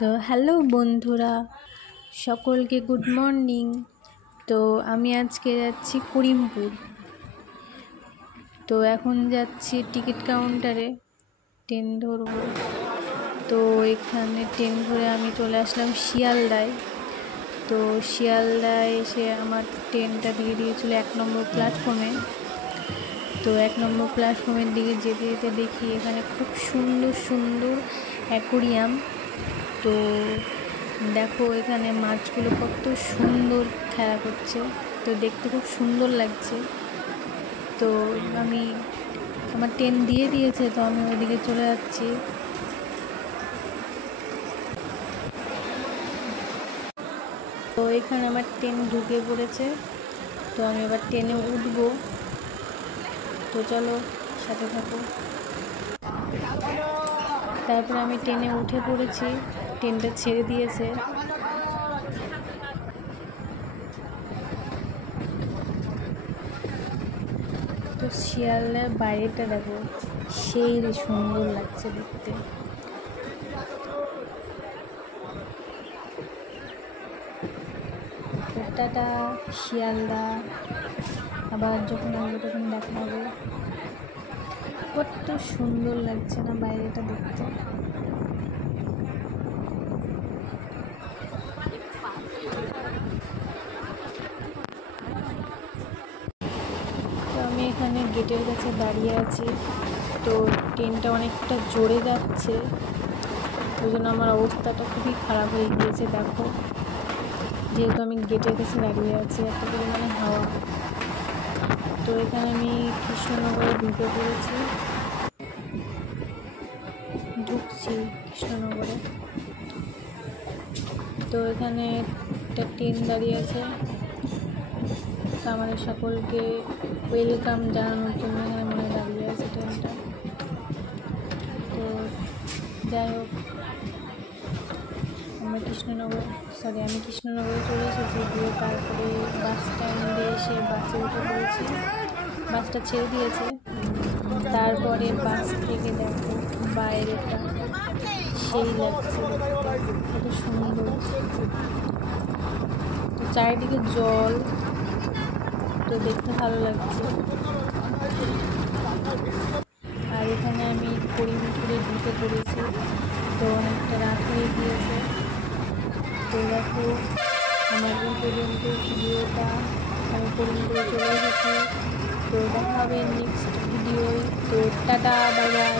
তো হ্যালো বন্ধুরা, সকলকে গুড মর্নিং। তো আমি আজকে যাচ্ছি করিমপুর। তো এখন যাচ্ছি টিকিট কাউন্টারে, ট্রেন ধরবো। তো এখানে ট্রেন ধরে আমি চলে আসলাম শিয়ালদায়। তো শিয়ালদায় এসে আমার ট্রেনটা দিয়ে দিয়েছিল 1 নম্বর প্ল্যাটফর্মে। তো 1 নম্বর প্ল্যাটফর্মের দিকে যেতে যেতে দেখি এখানে খুব সুন্দর সুন্দর অ্যাকোরিয়াম। তো দেখো এখানে মাছগুলো কত সুন্দর খেলা করছে, তো দেখতে খুব সুন্দর লাগছে। তো আমার ট্রেন দিয়ে দিয়েছে, তো আমি ওইদিকে চলে যাচ্ছি। তো এখানে আমার ট্রেন ঢুকে পড়েছে, তো আমি এবার ট্রেনে উঠবো। তো চলো সাথে থাকো। তারপরে আমি ট্রেনে উঠে পড়েছি, ট্রেনটা ছেড়ে দিয়েছে। তো শিয়ালদার বাইরেটা দেখো, সেই সুন্দর লাগছে দেখতে। টাটা শিয়ালদা, আবার যখন আসবো তখন দেখা হবে। কত সুন্দর লাগছে না বাইরেটা দেখতে। তো আমি এখানে গেটের কাছে দাঁড়িয়ে আছি। তো ট্রেনটা অনেকটা জোরে যাচ্ছে, ওই জন্য আমার অবস্থাটা খুবই খারাপ হয়ে গিয়েছে। দেখো, যেহেতু আমি গেটের কাছে দাঁড়িয়ে আছি, এত পরিমাণে হাওয়া। তো এখানে আমি কৃষ্ণনগরে ঢুকছি কৃষ্ণনগরে। তো এখানে একটা ট্রেন দাঁড়িয়ে আছে, তো আমাদের সকলকে ওয়েলকাম জানানোর জন্য এখানে মনে দাঁড়িয়ে আছে ট্রেনটা। তো যাই হোক, আমি কৃষ্ণনগরে চলে এসেছি। দিয়ে তারপরে বাস স্ট্যান্ডে এসে বাসে উঠে পড়েছি, বাসটা ছেড়ে দিয়েছে। তারপরে বাস থেকে দেখো বাইরেটা সেই লাগছে, কত সুন্দর। তো চারিদিকে জল, তো দেখতে ভালো লাগছে। আর এখানে আমি করিমপুরে ঢুকে পড়েছি, তো অনেকটা রাত হয়ে গিয়েছে। তো দেখো আমার এই পর্যন্ত ভিডিওটা, আমি করিমপুরে চলে এসেছি। তো দেখা হবে নেক্সট ভিডিওয়। তো টাটা, বাই বাই।